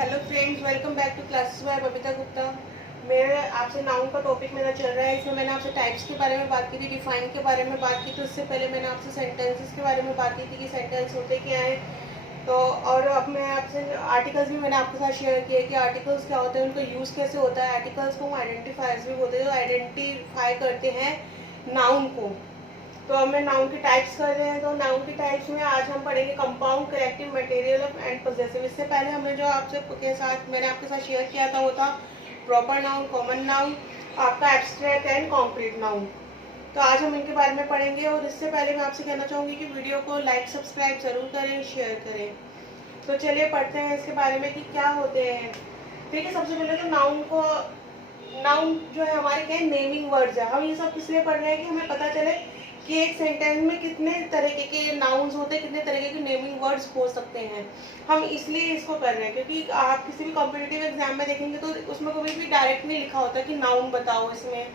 Hello friends, welcome back to classes by Babita Gupta. मेरे आपसे noun का टॉपिक मेरा चल रहा है। इसमें मैंने आपसे टाइप्स के बारे में बात की थी, डिफाइन के बारे में बात की। तो इससे पहले मैंने आपसे सेंटेंसेस के बारे में बात की थी कि सेंटेंस होते क्या हैं। तो और अब मैं आपसे आर्टिकल्स भी मैंने आपके साथ शेयर किए कि आर्टिकल्स क्या होते हैं, उनका यूज़ कैसे होता है। आर्टिकल्स को हम आइडेंटिफायर्स भी बोलते हैं, जो आइडेंटिफाई करते हैं नाउन को। तो अब मैं नाउन की टाइप्स कर रहे हैं। तो नाउन की टाइप्स में आज हम पढ़ेंगे compound, corrective, material and possessive. इससे पहले हमने जो आपसे के साथ मैंने आपके साथ शेयर किया था वो था प्रॉपर नाउन, कॉमन नाउन, आपका एब्स्ट्रैक्ट एंड कॉन्क्रीट नाउन। तो आज हम इनके बारे में पढ़ेंगे। और इससे पहले मैं आपसे कहना चाहूँगी कि वीडियो को लाइक सब्सक्राइब जरूर करें, शेयर करें। तो चलिए पढ़ते हैं इसके बारे में कि क्या होते हैं। ठीक है, सबसे पहले तो नाउन जो है हमारे क्या नेमिंग वर्ड्स है। हम ये सब किस लिए पढ़ रहे हैं कि हमें पता चले कि एक सेंटेंस में कितने तरीके के नाउन्स होते हैं, कितने तरीके के नेमिंग वर्ड्स हो सकते हैं। हम इसलिए इसको कर रहे हैं क्योंकि आप किसी भी कॉम्पिटिटिव एग्जाम में देखेंगे तो उसमें कभी भी डायरेक्ट नहीं लिखा होता कि नाउन बताओ इसमें,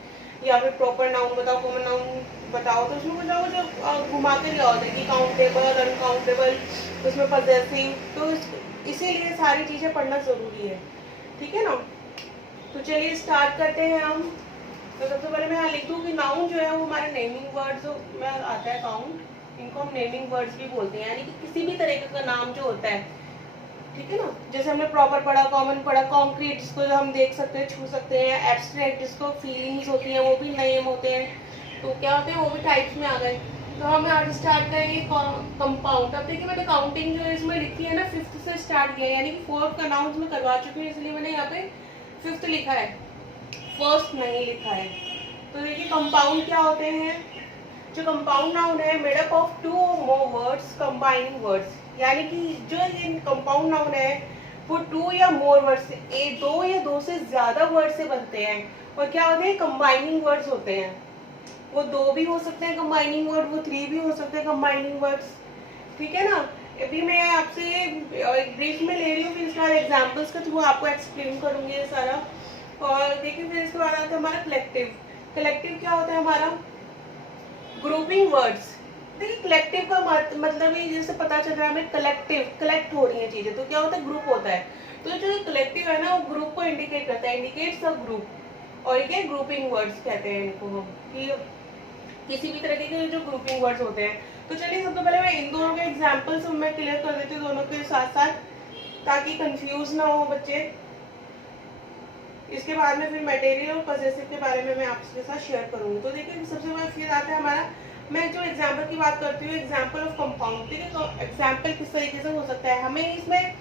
या फिर प्रॉपर नाउन बताओ, कॉमन नाउन बताओ। तो उसमें कुछ ना कुछ घुमा के लिया होता है कि काउंटेबल, अनकाउंटेबल, उसमें पॉजेसिव। तो इसीलिए सारी चीज़ें पढ़ना ज़रूरी है। ठीक है ना। तो चलिए स्टार्ट करते हैं हम। तो सबसे पहले मैं यहाँ लिख दूँ कि नाउन जो है वो हमारे नेमिंग वर्ड्स में आता है काउंट। इनको हम नेमिंग वर्ड्स भी बोलते हैं, यानी कि किसी भी तरीके का नाम जो होता है। ठीक है ना। जैसे हमने प्रॉपर पढ़ा, कॉमन पढ़ा, कॉन्क्रीट जिसको हम देख सकते हैं, छू सकते हैं, एब्स्ट्रैक्ट जिसको फीलिंग्स होती हैं, वो भी नेम होते हैं। तो क्या होते हैं, वो भी टाइप्स में आ गए। तो हम आज स्टार्ट करेंगे कंपाउंड। अब देखिए मैंने काउंटिंग जो इसमें लिखी है ना, 5th से स्टार्ट किया है, यानी कि 4th का नाउन में करवा चुकी हूँ, इसलिए मैंने यहाँ पे 5th लिखा है, फर्स्ट नहीं लिखा है। तो देखिए कंपाउंड क्या होते हैं। जो कंपाउंड नाउन है, made up of 2 or more words combining words, यानी कि जो ये कंपाउंड नाउन है वो 2 या मोर वर्ड से, 2 या 2 से ज्यादा वर्ड से बनते हैं। और क्या होते हैं, कंबाइनिंग वर्ड्स होते हैं। वो 2 भी हो सकते हैं कंबाइनिंग वर्ड, वो 3 भी हो सकते हैं कंबाइनिंग वर्ड्स। ठीक है ना। अभी मैं आपसे ब्रीफ में ले रही हूँ, फिर इसके बाद एग्जाम्पल्स के थ्रू आपको एक्सप्लेन करूंगी ये सारा। और देखिए फिर इसके बाद आता है हमारा कलेक्टिव। कलेक्टिव क्या होता है हमारा, ग्रुपिंग वर्ड्स। देखिए कलेक्टिव का मतलब ही जैसे पता चल रहा है हमें, कलेक्टिव, कलेक्ट हो रही है चीजें, तो क्या होता है, ग्रुप होता है। तो जो कलेक्टिव है ना, वो ग्रुप को इंडिकेट करता है, इंडिकेट्स अ ग्रुप। और ये ग्रुपिंग वर्ड्स कहते हैं इनको हम, कि किसी भी तरह के जो ग्रुपिंग वर्ड्स होते हैं। तो चलिए सबसे पहले मैं इन दोनों के एग्जाम्पल्स मैं क्लियर कर देती हूँ दोनों के साथ साथ, ताकि कंफ्यूज ना हो बच्चे। इसके बाद में फिर मटेरियल और पॉजेसिव के बारे में मैं आपके साथ शेयर करूंगी। तो देखिए सबसे पहले फिर आता है हमारा, मैं जो एग्जाम्पल की बात करती हूँ, एग्जाम्पल ऑफ कंपाउंड। ठीक है, तो एग्जाम्पल किस तरीके से हो सकता है हमें इसमें।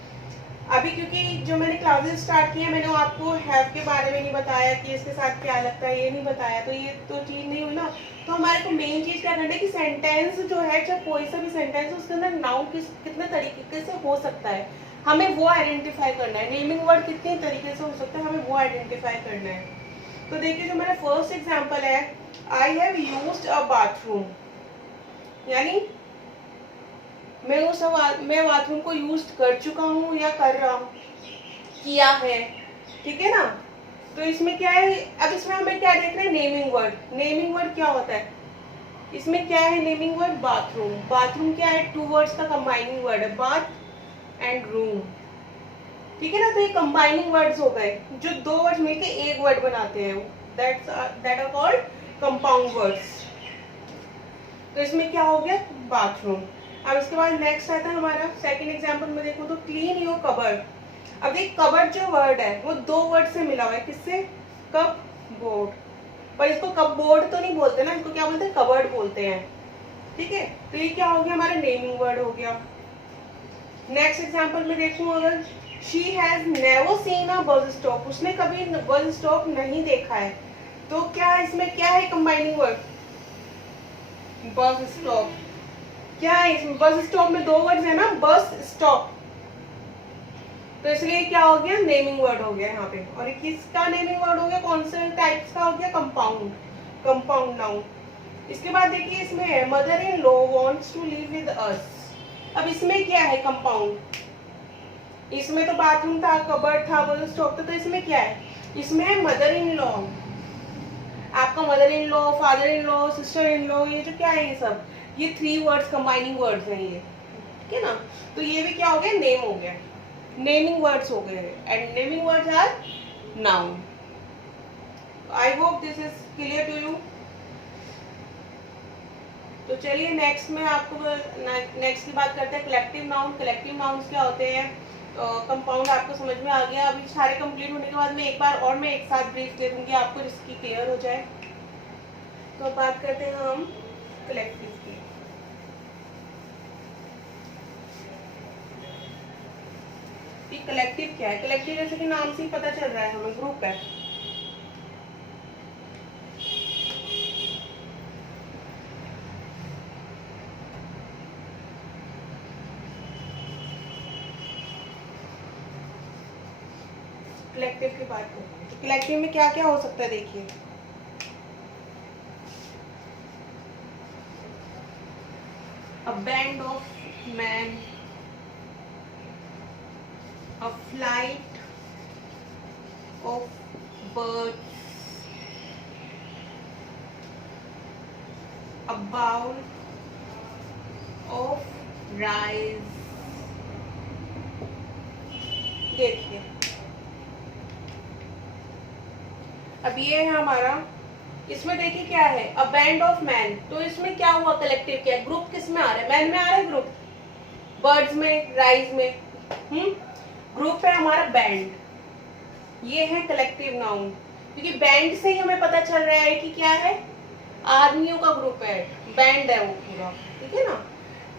अभी क्योंकि जो मैंने क्लासेस स्टार्ट किए, मैंने आपको हैव के बारे में नहीं बताया कि इसके साथ क्या लगता है, ये नहीं बताया, तो ये तो चीज़ नहीं हुई ना। तो हमारे को मेन चीज़ क्या करना है कि सेंटेंस जो है, चाहे कोई सा भी सेंटेंस है, उसके अंदर नाउन कितने तरीके से हो सकता है, हमें वो आइडेंटिफाई करना है। नेमिंग वर्ड कितने तरीके से हो सकता है, हमें वो आइडेंटिफाई करना है। तो देखिए जो मेरा फर्स्ट एग्जाम्पल है, I have used a bathroom, यानी मैं बाथरूम को यूज कर चुका हूँ या कर रहा हूँ, किया है। ठीक है ना। तो इसमें क्या है, अब इसमें हमें क्या देख रहे हैं, नेमिंग वर्ड। नेमिंग वर्ड क्या होता है, इसमें क्या है नेमिंग वर्ड, बाथरूम। बाथरूम क्या है, 2 वर्ड्स का कंबाइनिंग वर्ड है, बाथ एंड रूम। ठीक है ना। तो ये कंबाइनिंग वर्ड्स हो गए, जो 2 वर्ड मिलके एक वर्ड बनाते हैं, that are called compound words. तो इसमें क्या हो गया, बाथरूम। अब इसके बाद नेक्स्ट आता है हमारा सेकंड एग्जांपल में देखो तो क्लीन योर कबर्ड। अब देख कबर्ड जो वर्ड है वो 2 वर्ड से मिला हुआ है, किससे, कप बोर्ड। पर इसको कप बोर्ड तो नहीं बोलते ना, इसको क्या बोलते हैं, कबर्ड बोलते हैं। ठीक है। तो ये क्या हो गया, हमारा नेमिंग वर्ड हो गया। नेक्स्ट एग्जांपल में देखूं, अगर she has never seen a bus stop, उसने कभी बस स्टॉप नहीं देखा है, तो क्या इसमें क्या है कंबाइनिंग वर्ड, बस स्टॉप। क्या है इसमें, बस स्टॉप में 2 वर्ड्स है ना, बस स्टॉप, तो इसलिए क्या हो गया, नेमिंग वर्ड हो गया यहाँ पे। और किसका नेमिंग वर्ड हो गया, कौन से टाइप्स का हो गया, कंपाउंड, कंपाउंड नाउन। इसके बाद देखिए इसमें है, mother in law wants to live with us. अब इसमें क्या है, कंपाउंड। इसमें तो बाथरूम था, कबर्ड था, बस स्टॉप था, तो इसमें क्या है, इसमें है मदर इन लॉ। आपका mother in law, father in law, sister in law, ये जो क्या है, ये सब ये 3 वर्ड्स कंबाइनिंग वर्ड्स हैं ये। ठीक है ना। तो ये भी क्या हो गया, नेम हो गया। नेमिंग वर्ड्स हो गए, and naming words are noun. I hope this is clear to you. तो चलिए नेक्स्ट में आपको नेक्स्ट की बात करते हैं कलेक्टिव नाउन। कलेक्टिव नाउन्स क्या होते हैं? कंपाउंड आपको समझ में आ गया। अभी सारे कंप्लीट होने के बाद में एक बार और मैं एक साथ ब्रीफ दे दूंगी आपको, जिसकी क्लियर हो जाए। तो अब बात करते हैं हम कलेक्टिव की। कलेक्टिव क्या है? कलेक्टिव जैसे कि नाम से ही पता चल रहा है हमें, ग्रुप है। कलेक्टिव की बात करते हैं तो कलेक्टिव में क्या क्या हो सकता है देखिए। A band of man, a flight of birds, a bowl of rice। देखिए अब ये है हमारा, इसमें देखिए क्या है, अ बैंड ऑफ मैन। तो इसमें क्या हुआ? कलेक्टिव क्या है? ग्रुप किस में आ रहा है? मैन में आ रहा है ग्रुप, बर्ड्स में, राइज में। ग्रुप है हमारा बैंड, ये है कलेक्टिव नाउन। क्योंकि बैंड से ही हमें पता चल रहा है कि क्या है, आदमियों का ग्रुप है, बैंड है वो पूरा, ठीक है ना।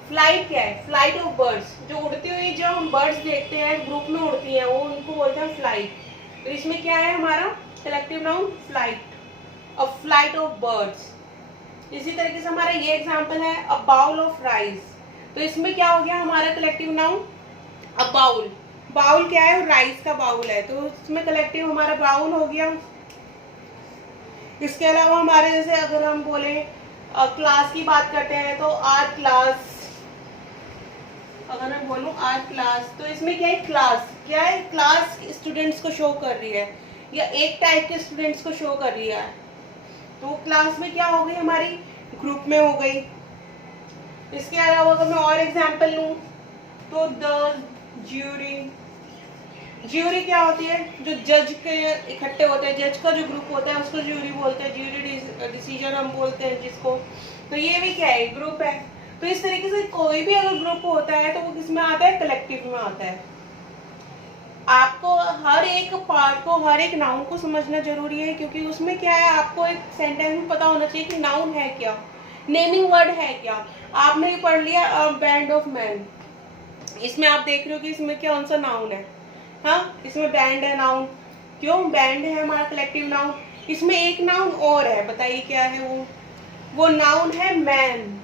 फ्लाइट क्या है? फ्लाइट ऑफ बर्ड्स, जो उड़ती हुई जो हम बर्ड्स देखते हैं ग्रुप में उड़ती हैं, वो उनको बोलते हैं फ्लाइट। तो इसमें क्या है हमारा collective noun? Flight, a flight of birds. इसी तरीके से हमारा ये एग्जांपल है, अ बाउल ऑफ राइस। तो इसमें क्या हो गया हमारा collective noun? A bowl. Bowl क्या है? राइस का बाउल है, तो इसमें कलेक्टिव हमारा बाउल हो गया। इसके अलावा हमारे जैसे अगर हम बोले क्लास की बात करते हैं तो आर्ट क्लास, अगर मैं बोलूं आर्ट क्लास, तो इसमें क्या है? क्लास क्या है? क्लास स्टूडेंट्स को शो कर रही है या एक टाइप के स्टूडेंट्स को शो कर रही है। तो क्लास में क्या हो गई हमारी? ग्रुप में हो गई। इसके अलावा अगर मैं और एग्जांपल लूं तो द ज्यूरी। ज्यूरी क्या होती है? जो जज के इकट्ठे होते हैं, जज का जो ग्रुप होता है उसको ज्यूरी बोलते हैं, ज्यूरी डिसीजन हम बोलते हैं जिसको। तो ये भी क्या है? ग्रुप है। तो इस तरीके से कोई भी अगर ग्रुप होता है तो वो किसमें आता है? कलेक्टिव में आता है। आपको हर एक पार्ट को, हर एक नाउन को समझना जरूरी है, क्योंकि उसमें क्या है, आपको एक सेंटेंस में पता होना चाहिए कि नाउन है क्या, नेमिंग वर्ड है क्या। आपने ये पढ़ लिया अ बैंड ऑफ मैन, इसमें आप देख रहे हो कि इसमें कौन सा नाउन है? हाँ, इसमें बैंड है नाउन। क्यों? बैंड है हमारा कलेक्टिव नाउन। इसमें एक नाउन और है, बताइए क्या है वो नाउन है मैन,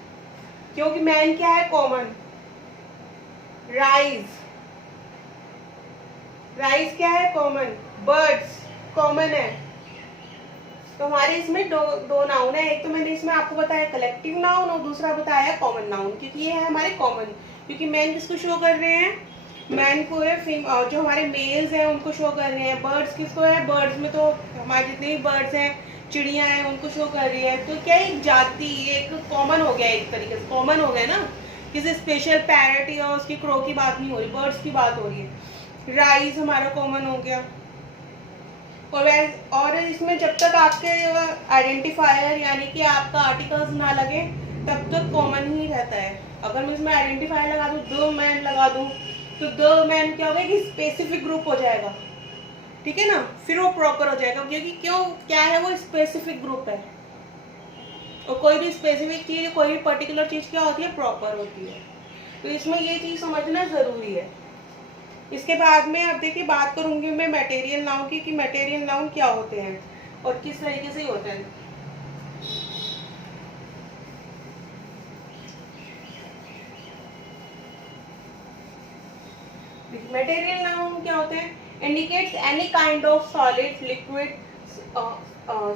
क्योंकि मैन क्या है? कॉमन। राइज, राइज क्या है? कॉमन। बर्ड्स कॉमन है। तो हमारे इसमें दो नाउन है, एक तो मैंने इसमें आपको बताया कलेक्टिव नाउन और दूसरा बताया कॉमन नाउन, क्योंकि ये है हमारे कॉमन। क्योंकि मैन किसको शो कर रहे हैं? मैन को है, जो हमारे मेल्स हैं उनको शो कर रहे हैं। बर्ड्स किसको है? बर्ड्स में तो हमारे जितने भी बर्ड्स हैं, चिड़िया हैं, उनको शो कर रही है। तो क्या एक जाति, एक कॉमन हो गया, एक तरीके से कॉमन हो गया ना, किसी स्पेशल पैरट या उसकी क्रो की बात नहीं हो रही, बर्ड्स की बात हो रही है। राइज हमारा कॉमन हो गया। और इसमें जब तक आपके आइडेंटिफायर यानी कि आपका आर्टिकल्स ना लगे तब तक कॉमन ही रहता है। अगर मैं इसमें आइडेंटिफायर लगा दूं, द मैन लगा दूं, तो द मैन क्या होगा कि स्पेसिफिक ग्रुप हो जाएगा, ठीक है ना, फिर वो प्रॉपर हो जाएगा। क्योंकि क्यों, क्या है, वो स्पेसिफिक ग्रुप है। और कोई भी स्पेसिफिक चीज, कोई भी पर्टिकुलर चीज क्या होती है? प्रॉपर होती है। तो इसमें ये चीज समझना जरूरी है। इसके बाद में अब देखिए बात करूंगी मैं मटेरियल नाउन की, कि मटेरियल नाउन क्या होते हैं और किस तरीके से होते हैं। मटेरियल नाउन क्या होते हैं? Indicates any kind of solid, liquid,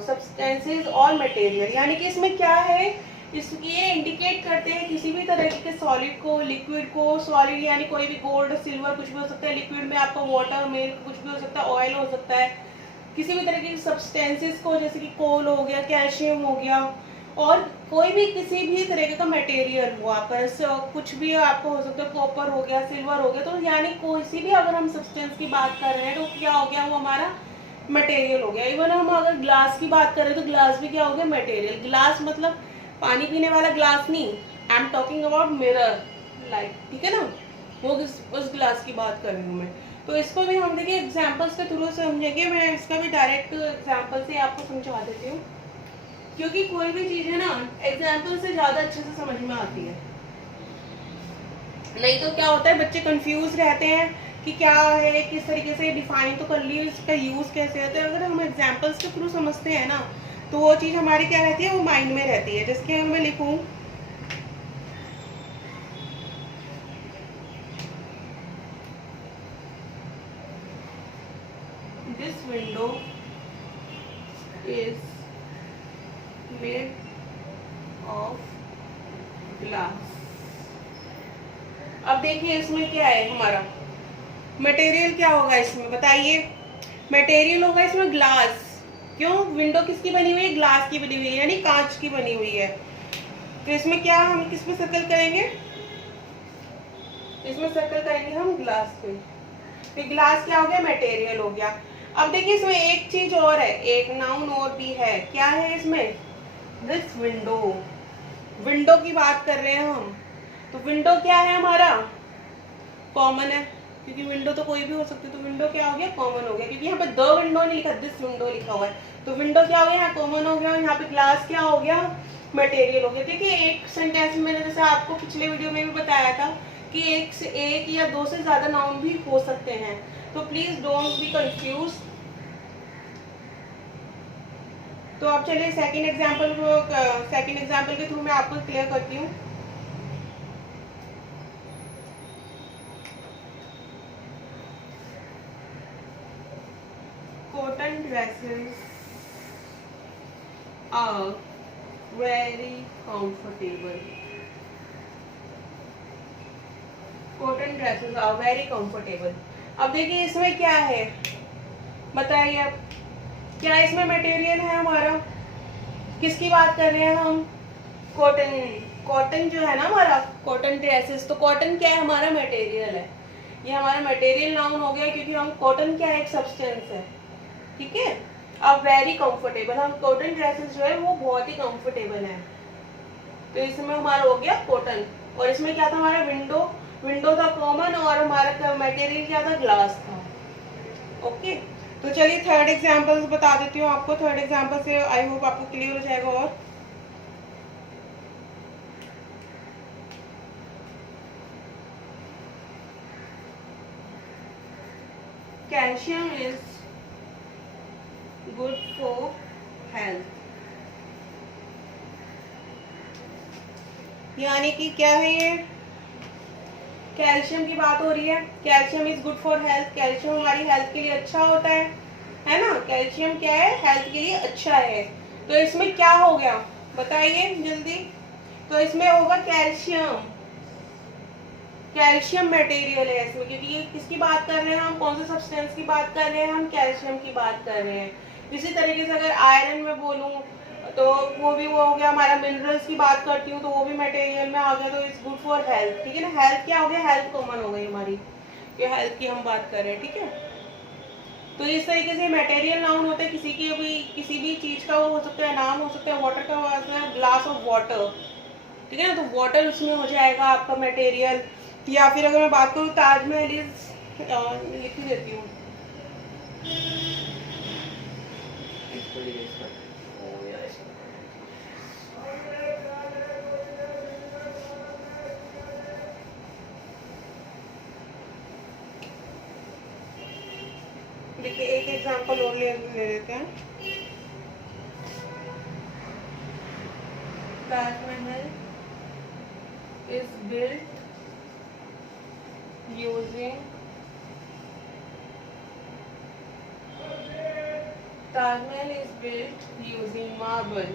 substances और मटेरियल। यानी कि इसमें क्या है, ये इंडिकेट करते हैं किसी भी तरह के सॉलिड को, लिक्विड को। सॉलिड यानी कोई भी गोल्ड, सिल्वर, कुछ भी हो सकता है। लिक्विड में आपका वाटर, मिल्क, कुछ भी हो सकता है, ऑयल हो सकता है। किसी भी तरह की सब्सटेंसेस को, जैसे कि कोल हो गया, कैल्शियम हो गया, और कोई भी किसी भी तरीके का मटेरियल हो आपका, कुछ भी आपको हो सकता है, कॉपर हो गया, सिल्वर हो गया, तो यानी कोई सी भी अगर हम सब्सटेंस की बात कर रहे हैं तो क्या हो गया, वो हमारा मटेरियल हो गया। इवन हम अगर ग्लास की बात करें तो ग्लास भी क्या हो गया, मटेरियल। ग्लास मतलब पानी पीने वाला ग्लास नहीं, I am talking about mirror like, ठीक है ना, वो उस ग्लास की बात कर रही हूँ मैं। तो इसको भी हम देखिए एग्जाम्पल्स के थ्रू समझेंगे। मैं इसका भी डायरेक्ट एग्जाम्पल से आपको समझा देती हूँ, क्योंकि कोई भी चीज़ है ना एग्जाम्पल से ज़्यादा अच्छे से समझ में आती है। नहीं तो क्या होता है, बच्चे कंफ्यूज रहते हैं कि क्या है, किस तरीके से डिफाइन तो कर ली, इसका यूज़ कैसे होता है। अगर हम एग्जाम्पल्स के थ्रू समझते हैं ना तो वो चीज़ हमारी क्या रहती है, वो माइंड में रहती है। जिसके मैं लिखूँ, this window is made of glass. अब देखिए इसमें क्या है, हमारा मटेरियल क्या होगा इसमें, बताइए। मटेरियल होगा इसमें ग्लास। क्यों, विंडो किसकी बनी हुई है, ग्लास की बनी हुई है, यानी कांच की बनी हुई है। तो इसमें क्या हम किस पे सर्कल करेंगे, इसमें सर्कल करेंगे हम ग्लास पे। तो ग्लास क्या हो गया, मटेरियल हो गया। अब देखिए इसमें एक चीज और है, एक नाउन और भी है। क्या है इसमें, दिस विंडो। विंडो की बात कर रहे हैं हम, तो विंडो क्या है हमारा, कॉमन है, क्योंकि विंडो तो कोई भी हो सकती है। तो विंडो क्या हो गया, कॉमन हो गया, क्योंकि यहाँ पे द विंडो नहीं लिखा, दिस विंडो लिखा हुआ है। तो विंडो क्या हो गया, यहाँ कॉमन हो गया। यहाँ पे ग्लास क्या हो गया, मटेरियल हो गया। देखिए एक सेंटेंस में मैंने जैसे आपको पिछले वीडियो में भी बताया था कि एक या दो से ज्यादा नाउन भी हो सकते हैं। तो प्लीज डोंट बी कंफ्यूज। तो अब चलिए सेकंड एग्जांपल के थ्रू मैं आपको क्लियर करती हूँ। Cotton dresses are very comfortable. Cotton dresses are very comfortable. अब देखिए इसमें क्या है, बताइए अब, क्या इसमें मटेरियल है हमारा, किसकी बात कर रहे हैं हम, कॉटन। कॉटन जो है ना हमारा, कॉटन ड्रेसेस, तो कॉटन क्या है, हमारा मटेरियल है। ये हमारा मटेरियल नाउन हो गया, क्योंकि हम कॉटन क्या है, एक सब्सटेंस है, ठीक है। अब वेरी कंफर्टेबल, हम कॉटन ड्रेसेस जो है वो बहुत ही कंफर्टेबल है। तो इसमें हमारा हो गया कॉटन। और इसमें क्या था हमारा, विंडो था कॉमन, और हमारा मटेरियल क्या था, ग्लास था। ओके, तो चलिए थर्ड एग्जांपल बता देती हूँ आपको। थर्ड एग्जांपल से आई होप आपको क्लियर हो जाएगा। और calcium is good for health, यानी कि क्या है ये, कैल्शियम की बात हो रही है। Calcium is good for health, calcium हमारी हेल्थ के लिए अच्छा होता है ना। कैल्शियम क्या है, हेल्थ के लिए अच्छा है। तो इसमें क्या हो गया, बताइए जल्दी। तो इसमें होगा कैल्शियम, कैल्शियम मटेरियल है इसमें, क्योंकि ये किसकी बात कर रहे हैं हम, कौन से सब्सटेंस की बात कर रहे हैं हम, कैल्शियम की बात कर रहे हैं। इसी तरीके से अगर आयरन में बोलूं तो वो हो गया हमारा, मिनरल्स की बात करती हूँ तो वो भी मटेरियल में आ गया। तो इट्स गुड फॉर हेल्थ, ठीक है ना। हेल्थ क्या हो गया, हेल्थ कॉमन हो गई हमारी, ये हेल्थ की हम बात कर रहे हैं, ठीक है। तो इस तरीके से मटेरियल नाउन होता है किसी भी चीज का, वो हो सकता है नाम, हो सकता है वाटर का, हो सकता है ग्लास ऑफ वाटर, ठीक है ना। तो वाटर उसमें हो जाएगा आपका मटेरियल। या फिर अगर मैं बात करूँ ताजमहल लिख ही देती हूँ, देखिए एक एग्जांपल और ले लेते हैं। Taj Mahal is built using marble.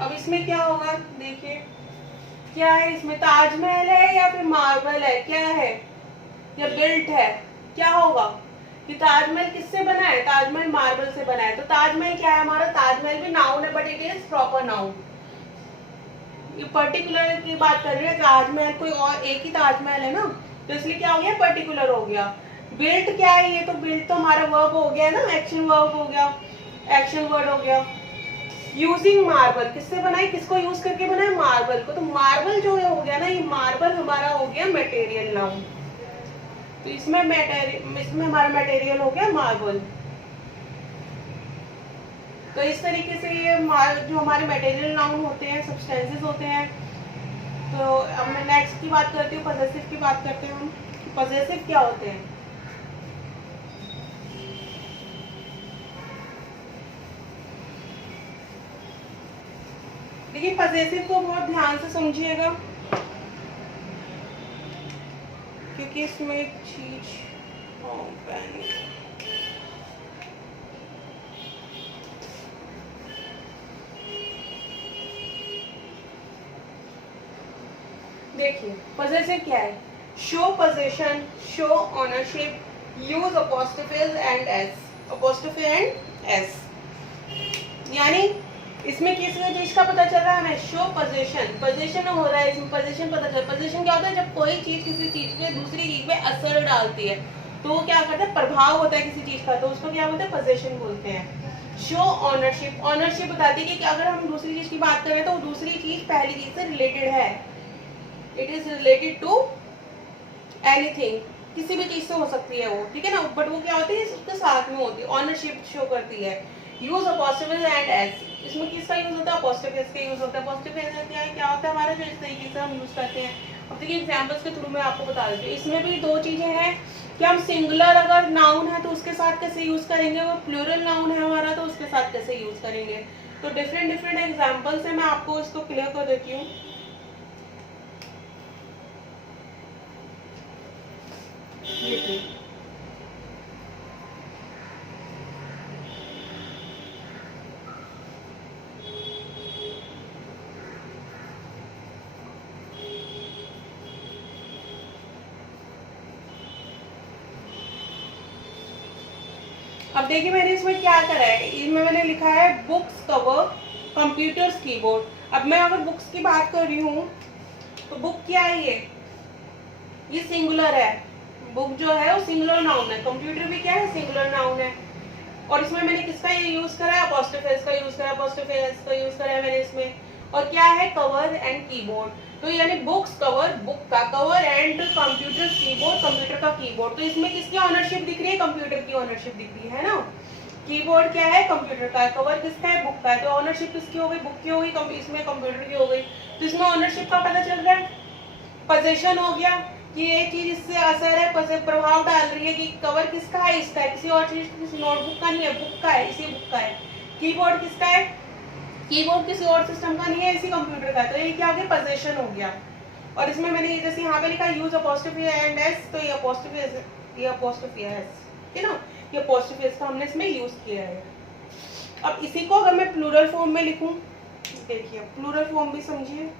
अब इसमें क्या होगा, देखिए क्या है इसमें, ताजमहल है या फिर मार्बल है, क्या है या बिल्ट है, क्या होगा, कि ताजमहल किससे बना है, ताजमहल मार्बल से बना है। तो ताजमहल क्या है हमारा, ताजमहल भी नाउन है but it is proper noun. ये पर्टिकुलर की बात कर रही है, ताजमहल कोई और एक ही ताजमहल है ना, तो इसलिए क्या हो गया, पर्टिकुलर हो गया। बिल्ट क्या है, ये तो बिल्ट तो हमारा वर्ब हो गया ना, एक्शन वर्ब हो गया, एक्शन वर्ड हो गया। यूजिंग मार्बल किससे बनाई, किसको यूज करके बनाए, मार्बल को। तो मार्बल जो है हो गया ना, ये मार्बल हमारा हो गया मटेरियल नाउन। तो इसमें हमारा मटेरियल हो गया मार्बल। तो इस तरीके से ये जो हमारे मटेरियल नाउन होते हैं, सब्सटेंसेस होते हैं। तो अब मैं नेक्स्ट की बात करती हूँ, पॉजेसिव की बात करते हैं हम। पॉजेसिव क्या होते हैं, देखिए पॉजेसिव को बहुत ध्यान से समझिएगा, क्योंकि इसमें एक चीज देखिए पॉजेसिव क्या है, show position, show ownership, use apostrophes and S, apostrophe and S. यानी इसमें किस चीज का पता चल रहा है हमें, शो पोजीशन, पोजीशन हो रहा है इसमें, पोजीशन पता चल। पोजीशन क्या होता है, जब कोई चीज किसी चीज पे दूसरी चीज पे असर डालती है तो वो क्या करता है, प्रभाव होता है किसी चीज का, तो उसको क्या बोलते हैं, पोजीशन बोलते हैं। शो ओनरशिप, ओनरशिप बताती है कि अगर हम दूसरी चीज की बात करें तो वो दूसरी चीज पहली चीज से रिलेटेड है, it is related to anything, किसी भी चीज से हो सकती है वो, ठीक है ना, बट वो क्या होती है, उसके साथ में होती है, ऑनरशिप शो करती है। यूज अपोस्ट्रोफिस एंड एस, इसमें किसका यूज होता है, अपोस्ट्रोफिस का यूज होता है। अपोस्ट्रोफिस क्या होता है हमारा, जो इस तरीके से हम यूज करते हैं। अब देखिए एग्जांपल्स के थ्रू मैं आपको बता देती हूँ। इसमें भी दो चीजें हैं कि हम सिंगुलर अगर नाउन है तो उसके साथ कैसे यूज करेंगे, वो प्लूरल नाउन है हमारा तो उसके साथ कैसे यूज करेंगे। तो डिफरेंट डिफरेंट एग्जाम्पल्स है, मैं आपको इसको क्लियर कर देती हूँ। देखिए अब देखिए मैंने इसमें क्या करा है, इसमें मैंने लिखा है बुक्स कवर, कंप्यूटर्स कीबोर्ड। अब मैं अगर बुक्स की बात कर रही हूँ तो बुक क्या है, ये सिंगुलर है, बुक जो है वो सिंगुलर नाउन है। कंप्यूटर भी क्या है, सिंगुलर नाउन है। और इसमें मैंने किसका ये यूज करा है, अपोस्ट्रोफिस का यूज करा, अपोस्ट्रोफिस का यूज करा है मैंने इसमें। और क्या है, कवर एंड कीबोर्ड, तो यानी बुक्स कवर, बुक का cover, and computer keyboard, computer का कीबोर्ड। तो इसमें किसकी ऑनरशिप दिख रही है, कंप्यूटर की ऑनरशिप दिख रही है ना। कीबोर्ड क्या है, कंप्यूटर का है, कवर किसका है, बुक का है, तो ऑनरशिप किसकी हो गई, बुक की हो गई, इसमें कंप्यूटर की हो गई। तो इसमें ऑनरशिप का पता चल रहा है। पोजीशन हो गया कि एक चीज इससे असर है, प्रभाव डाल रही है, कि कवर किसका है, इसका है, किसी और चीज, किसी नोटबुक का नहीं है, बुक का है, इसी बुक का है। कीबोर्ड किसका है, कीबोर्ड किसी और सिस्टम का नहीं है, इसी कंप्यूटर का है। तो ये क्या हो गया, पोजीशन हो गया। और इसमें मैंने जैसे यहाँ पे लिखा यूज अपोस्ट्रोफी एंड एस, तो ये अपोस्ट्रोफी एस है ना, ये अपोस्ट्रोफी एस का हमने इसमें यूज किया है। अब इसी को अगर मैं प्लूरल फॉर्म में लिखूं, देखिए प्लूरल फॉर्म भी समझिए।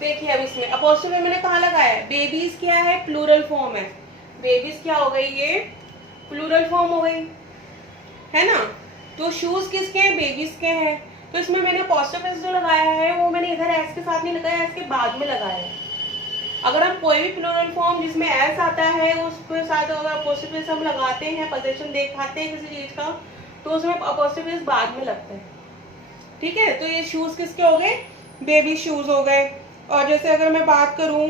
देखिए अब इसमें अपोस्ट्रोफी मैंने कहाँ लगाया है, बेबीज क्या है, प्लूरल फॉर्म है, बेबीज क्या हो गई, ये प्लूरल फॉर्म हो गई है ना। तो शूज किसके हैं, बेबीज के हैं। तो इसमें मैंने अपोस्ट्रोफी जो लगाया है वो मैंने इधर एस के साथ नहीं लगाया, एस के बाद में लगाया है। अगर हम कोई भी प्लूरल फॉर्म जिसमें एस आता है उसके साथ अगर अपोस्ट्रोफी हम लगाते हैं, पोजीशन दिखाते हैं किसी चीज का, तो उसमें अपोस्ट्रोफी बाद में लगता है, ठीक है। तो ये शूज किसके हो गए, बेबी शूज हो गए। और जैसे अगर मैं बात करूं,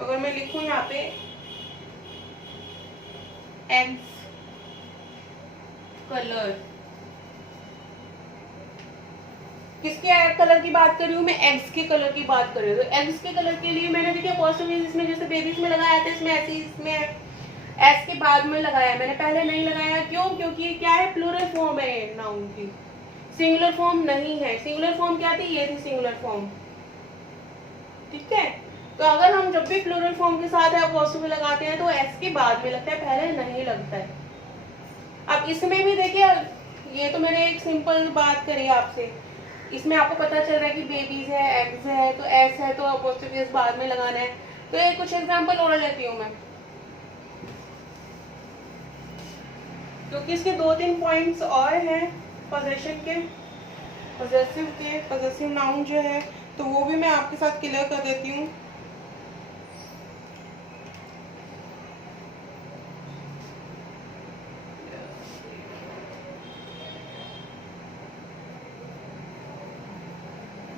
अगर मैं लिखूं यहाँ पे एग्स कलर, किसके कलर की बात कर रही हूँ मैं, एग्स के कलर की बात कर रही हूँ। तो एग्स के कलर के लिए मैंने देखिए अपोस्ट्रोफी इसमें जैसे बेबीज में लगाया था, इसमें ऐसे इसमें एस के बाद में लगाया, मैंने पहले नहीं लगाया, क्यों, क्योंकि क्या है, प्लूरल फॉर्म है नाउन की, सिंगुलर फॉर्म नहीं है। सिंगुलर फॉर्म क्या थी, ये थी सिंगुलर फॉर्म, ठीक है। तो अगर हम जब भी प्लूरल फॉर्म के साथ अपोस्ट्रोफी लगाते हैं तो एस के बाद में लगता है, पहले नहीं लगता है। अब इसमें भी देखिए, ये तो मैंने एक सिंपल बात करी आपसे, इसमें आपको पता चल रहा है कि बेबीज है, एग्स है, तो एस है तो अपोस्ट्रोफी एस बाद में लगाना है। तो ये कुछ एग्जांपल और लेती हूँ मैं, क्योंकि इसके 2-3 पॉइंट्स और हैं पोजेशन के, पॉजेसिव नाउन जो है, तो वो भी मैं आपके साथ क्लियर कर देती हूँ।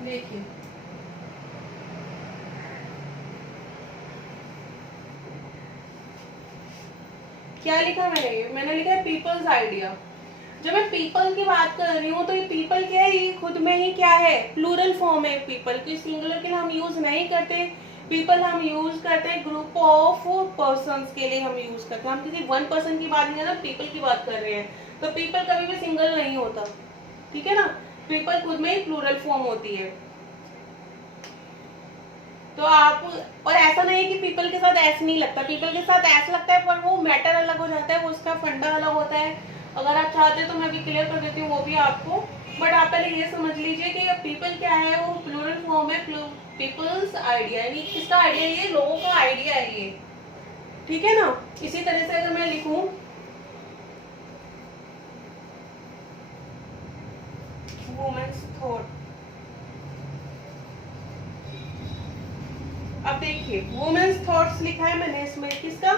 देखिए क्या लिखा मैंने लिखा है पीपल्स आइडिया। जब मैं पीपल की बात कर रही हूँ तो ये पीपल क्या है, ये खुद में ही क्या है, प्लूरल फॉर्म है पीपल की। सिंगुलर के लिए हम यूज नहीं करते पीपल, हम यूज करते हैं ग्रुप ऑफ पर्संस के लिए हम यूज करते हैं। हम किसी वन पर्सन की बात नहीं कर रहे, पीपल की बात कर रहे हैं, तो पीपल कभी भी सिंगल नहीं होता, ठीक है ना। पीपल खुद में ही प्लूरल फॉर्म होती है। तो आप, और ऐसा नहीं है कि पीपल के साथ एस नहीं लगता, पीपल के साथ एस लगता है, पर वो मैटर अलग हो जाता है, वो उसका फंडा अलग होता है। अगर आप चाहते हैं तो मैं भी क्लियर कर देती हूँ वो भी आपको, बट आप पहले ये समझ लीजिए कि पीपल क्या है, वो प्लूरल फॉर्म है, पीपल्स आइडिया, यानी किसका आइडिया, ये लोगों का आइडिया है ये, ठीक है ना। इसी तरह से अगर मैं लिखूं वुमेन्स थॉट, अब देखिए वुमेन्स थॉट्स लिखा है मैंने, इसमें किसका,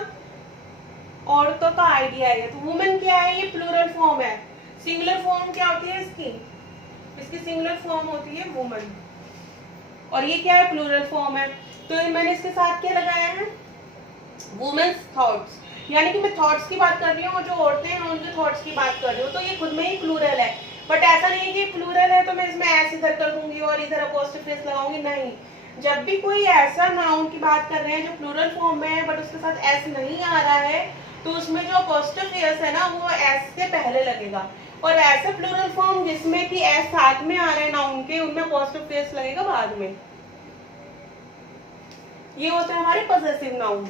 औरतों का आइडिया है। तो वुमेन क्या है, ये प्लूरल फॉर्म है। सिंगुलर फॉर्म क्या होती है इसकी सिंगुलर फॉर्म होती है वुमन, और ये क्या है, प्लूरल फॉर्म है। तो मैंने इसके साथ क्या लगाया है, वुमेन्स थॉट्स, यानी कि मैं थॉट्स की बात कर रही हूँ और जो औरतें हैं उनके थॉट्स की बात कर रही हूँ, तो ये खुद में ही प्लूरल है। बट ऐसा नहीं है कि प्लूरल है तो मैं इसमें एस इधर कर दूंगी और इधर अपोस्ट्रोफी एस लगाऊंगी, नहीं। जब भी कोई ऐसा नाउन की बात कर रहे हैं जो प्लूरल फॉर्म में है बट उसके साथ एस नहीं आ रहा है, तो उसमें जो अपोस्ट्रोफी एस है ना, वो एस से पहले लगेगा। और ऐसा प्लूरल फॉर्म जिसमें कि एस साथ में आ रहे हैं नाउन के, उनमें अपोस्ट्रोफी एस लगेगा बाद में। ये होता है हमारे पॉसेसिव नाउन,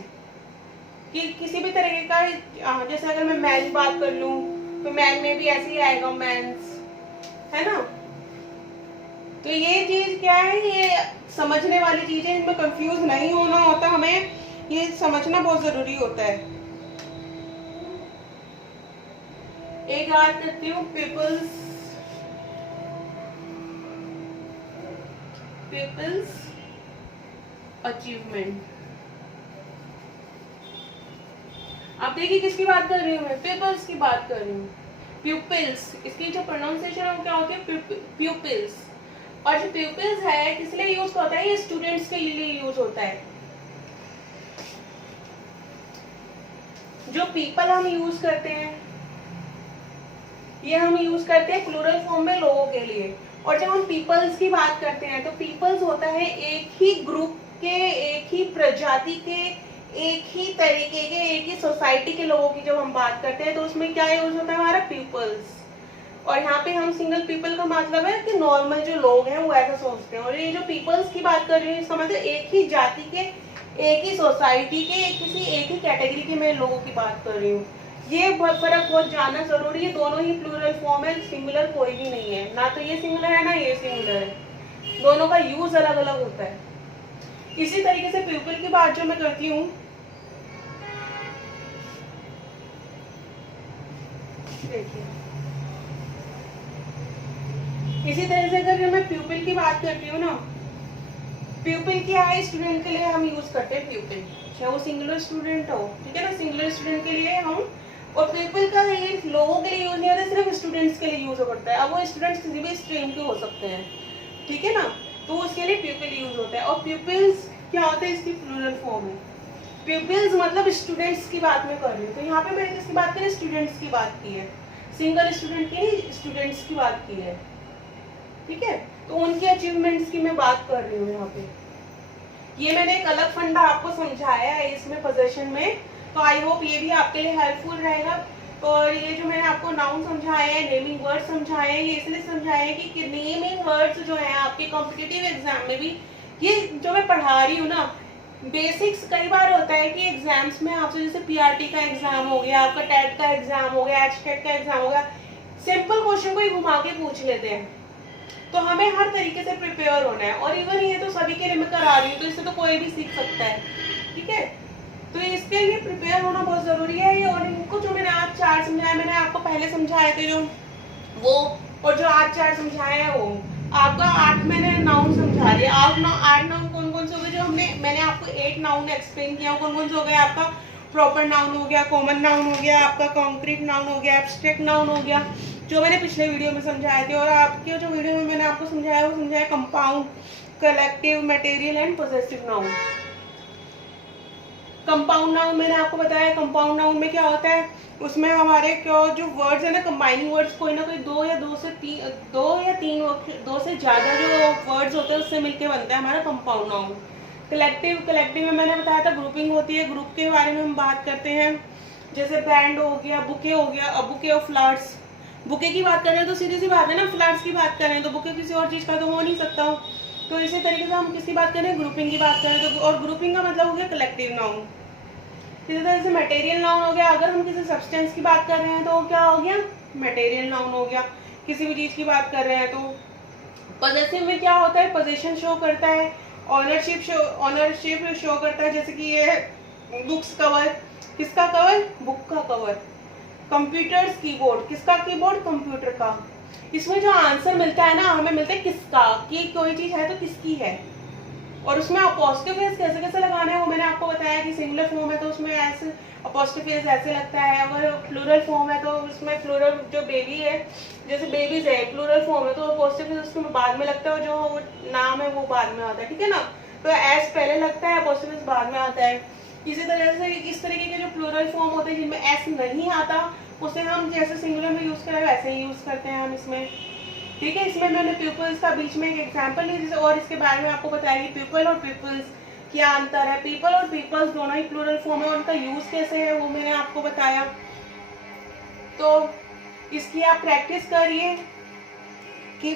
कि किसी भी तरीके का, जैसे अगर मैं मैन बात कर लूं तो मैन में भी ऐसे ही आएगा मैंस, है ना। तो ये चीज क्या है, ये समझने वाली चीज है, इनमें कंफ्यूज नहीं होना होता, हमें ये समझना बहुत जरूरी होता है। एक बात करती हूँ, पीपल्स अचीवमेंट। आप देखिए किसकी बात कर रही हूँ मैं, पीपल्स की बात कर रही हूँ। प्यूपिल्स, इसकी जो प्रोनाउंसिएशन है वो क्या होती है, प्यूपिल्स। और जो प्यूपिल्स है किस लिए यूज होता है, ये स्टूडेंट्स के लिए यूज होता है। जो पीपल हम यूज करते हैं, ये हम यूज करते हैं प्लूरल फॉर्म में लोगों के लिए। और जब हम पीपल्स की बात करते हैं तो पीपल्स होता है एक ही ग्रुप के, एक ही प्रजाति के, एक ही तरीके के, एक ही सोसाइटी के लोगों की जब हम बात करते हैं तो उसमें क्या यूज होता है हमारा, पीपल्स। और यहाँ पे हम सिंगल पीपल का मतलब है कि नॉर्मल जो लोग हैं वो ऐसा सोचते हैं। और ये जो पीपल्स की बात कर रही हूँ इसका मतलब एक ही जाति के, एक ही सोसाइटी के, किसी एक ही कैटेगरी के मैं लोगों की बात कर रही हूँ। ये फर्क बहुत जानना जरूरी है, दोनों ही प्लूरल फॉर्म है, सिंगुलर कोई भी नहीं है, ना तो ये सिंगुलर है ना ये सिंगुलर है, दोनों का यूज अलग अलग होता है। इसी तरीके से पीपल की बात जो मैं करती हूँ, देखिए इसी तरह से अगर मैं प्यूपिल की बात करती हूँ ना, प्यूपिल क्या है, स्टूडेंट के लिए हम यूज करते हैं प्यूपिल, चाहे वो सिंगुलर स्टूडेंट हो, ठीक है ना, सिंगुलर स्टूडेंट के लिए हम। और प्यूपिल का ये लोगों के लिए यूज नहीं होता, सिर्फ स्टूडेंट्स के लिए यूज करता है। अब वो स्टूडेंट्स किसी भी स्ट्रीम के हो सकते हैं, ठीक है ना, तो उसके लिए प्यूपिल यूज होता है। और प्यूपिल्स क्या होता है, इसकी प्लूरल फॉर्म है। प्यूपिल्स मतलब स्टूडेंट्स की बात मैं कर रही हूँ, तो यहाँ पे मैंने किसकी बात करी, स्टूडेंट्स की बात की है, सिंगल स्टूडेंट की नहीं, स्टूडेंट्स की बात की है, ठीक है। तो उनकी अचीवमेंट्स की मैं बात कर रही हूँ यहाँ पे। ये मैंने एक अलग फंडा आपको समझाया है इसमें पोजीशन में, तो आई होप ये भी आपके लिए हेल्पफुल रहेगा। और ये जो मैंने आपको नाउन समझाया है, नेमिंग वर्ड समझाए हैं, ये इसलिए समझाए हैं कि नेमिंग वर्ड्स जो है आपके कॉम्पिटिटिव एग्जाम में भी, ये जो मैं पढ़ा रही हूँ ना, बेसिक्स कई बार होता है कि एग्जाम्स में आपसे जैसे पीआरटी का एग्जाम हो गया, आपका टेट का एग्जाम हो गया, एचटेट का एग्जाम हो गया, सिंपल क्वेश्चन को ही घुमा के पूछ लेते हैं। तो हमें हर तरीके से प्रिपेयर होना है, और इवन ये तो सभी के लिए मैं करा रही हूँ, तो इससे तो कोई भी सीख सकता है, ठीक है। तो इसके लिए प्रिपेयर होना बहुत ज़रूरी है। और इनको जो मैंने आज 4 समझाया, मैंने आपको पहले समझाए थे जो वो, और जो आज 4 समझाए हैं वो आपका 8 मैंने नाउन समझा दिया। 8 नाउन कौन कौन से हो गए, जो मैंने आपको 8 नाउन एक्सप्लेन किया, कौन कौन से हो गए, आपका प्रॉपर नाउन हो गया, कॉमन नाउन हो गया, आपका कॉन्क्रीट नाउन हो गया, एब्स्ट्रैक्ट नाउन हो गया, जो मैंने पिछले वीडियो में समझाए थे। और आपके जो वीडियो में मैंने आपको समझाया वो समझाया compound, collective, material and possessive noun. Compound noun मैंने आपको बताया, कंपाउंड नाउन में क्या होता है, उसमें हमारे क्या जो वर्ड्स है ना, कंबाइनिंग वर्ड्स, कोई ना कोई दो या तीन से ज़्यादा जो वर्ड्स होते हैं उससे मिलके बनता है हमारा कंपाउंड नाउन। कलेक्टिव में मैंने बताया था ग्रुपिंग होती है, ग्रुप के बारे में हम बात करते हैं, जैसे बैंड हो गया, बुके हो गया, बुके ऑफ फ्लावर्स। बुके की बात कर रहे हैं तो सीधी सी बात है ना, फ्लावर्स की बात कर रहे हैं तो बुके किसी और चीज़ का तो हो नहीं सकता हो। तो इसी तरीके से हम किसकी बात करें, ग्रुपिंग की बात करें तो, और ग्रुपिंग का मतलब हो गया कलेक्टिव नाउन। इसी तरह से मटेरियल नाउन हो गया, अगर हम किसी सब्सटेंस की बात कर रहे हैं तो क्या हो गया, मटेरियल नाउन हो गया, किसी भी चीज़ की बात कर रहे हैं तो। पॉजेसिव में क्या होता है, पोजीशन शो करता है, ऑनरशिप शो करता है, जैसे कि ये बुक्स कवर, किसका कवर, बुक का कवर। कंप्यूटर्स कीबोर्ड, किसका कीबोर्ड, कंप्यूटर का। इसमें जो आंसर मिलता है ना, हमें मिलता है किसका, कि कोई चीज़ है तो किसकी है। और उसमें अपोस्ट्रोफी फेस कैसे कैसे लगाना है वो मैंने आपको बताया कि सिंगुलर फॉर्म है तो उसमें ऐसे अपोस्ट्रोफी फेस ऐसे लगता है, अगर प्लूरल फॉर्म है तो उसमें प्लूरल जो बेबी है, जैसे बेबीज है, प्लूरल फॉर्म है तो अपोस्ट्रोफी फेस उसमें बाद में लगता है, और जो नाम है वो बाद में आता है, ठीक है ना। तो एस पहले लगता है, अपोस्ट्रोफी फेस बाद में आता है। इसी तरह से इस तरीके के जो प्लूरल फॉर्म होते हैं जिनमें एस नहीं आता, उसे हम जैसे सिंगुलर में यूज करें वैसे ही यूज करते हैं हम इसमें, ठीक है। इसमें मैंने पीपल्स का बीच में एक एग्जांपल ली, और इसके बारे में आपको बताया कि पीपल और पीपल्स क्या अंतर है। पीपल और पीपल्स दोनों ही प्लूरल फॉर्म है, उनका यूज कैसे है वो मैंने आपको बताया। तो इसकी आप प्रैक्टिस करिए, कि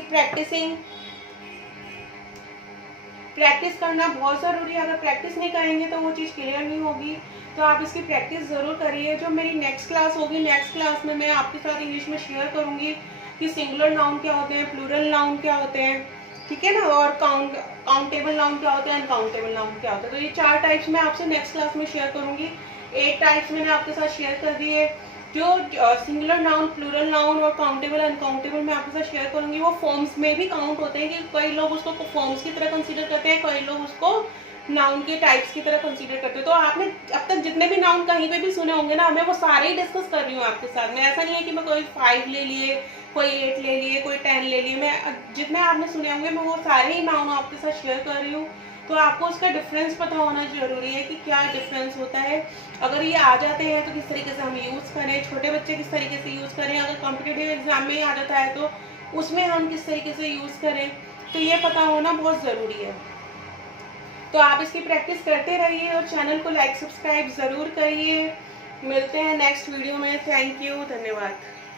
प्रैक्टिस करना बहुत ज़रूरी है। अगर प्रैक्टिस नहीं करेंगे तो वो चीज़ क्लियर नहीं होगी, तो आप इसकी प्रैक्टिस ज़रूर करिए। जो मेरी नेक्स्ट क्लास होगी, नेक्स्ट क्लास में मैं आपके साथ इंग्लिश में शेयर करूँगी कि सिंगुलर नाउन क्या होते हैं, प्लूरल नाउन क्या होते हैं, ठीक है ना, और काउंटेबल नाउन क्या होते हैं, अनकाउंटेबल नाउन क्या होता है। तो ये 4 टाइप्स मैं आपसे नेक्स्ट क्लास में शेयर करूँगी। 8 टाइप्स मैंने आपके साथ शेयर कर दिए। जो सिंगुलर नाउन, प्लूरल नाउन और काउंटेबल, अनकाउंटेबल मैं आपके साथ शेयर करूँगी। वो फॉर्म्स में भी काउंट होते हैं, कि कई लोग उसको फॉर्म्स की तरह कंसीडर करते हैं, कई लोग उसको नाउन के टाइप्स की तरह कंसीडर करते हैं। तो आपने अब तक जितने भी नाउन कहीं पे भी सुने होंगे ना, मैं वो सारे ही डिस्कस कर रही हूँ आपके साथ में। ऐसा नहीं है कि मैं कोई 5 ले लिए, कोई 8 ले लिए, कोई 10 ले लिए, मैं जितने आपने सुने होंगे मैं वो सारे ही नाउन आपके साथ शेयर कर रही हूँ। तो आपको उसका डिफरेंस पता होना जरूरी है कि क्या डिफरेंस होता है। अगर ये आ जाते हैं तो किस तरीके से हम यूज़ करें, छोटे बच्चे किस तरीके से यूज़ करें, अगर कॉम्पिटिटिव एग्जाम में आ जाता है तो उसमें हम किस तरीके से यूज़ करें, तो ये पता होना बहुत ज़रूरी है। तो आप इसकी प्रैक्टिस करते रहिए और चैनल को लाइक सब्सक्राइब ज़रूर करिए। मिलते हैं नेक्स्ट वीडियो में। थैंक यू, धन्यवाद।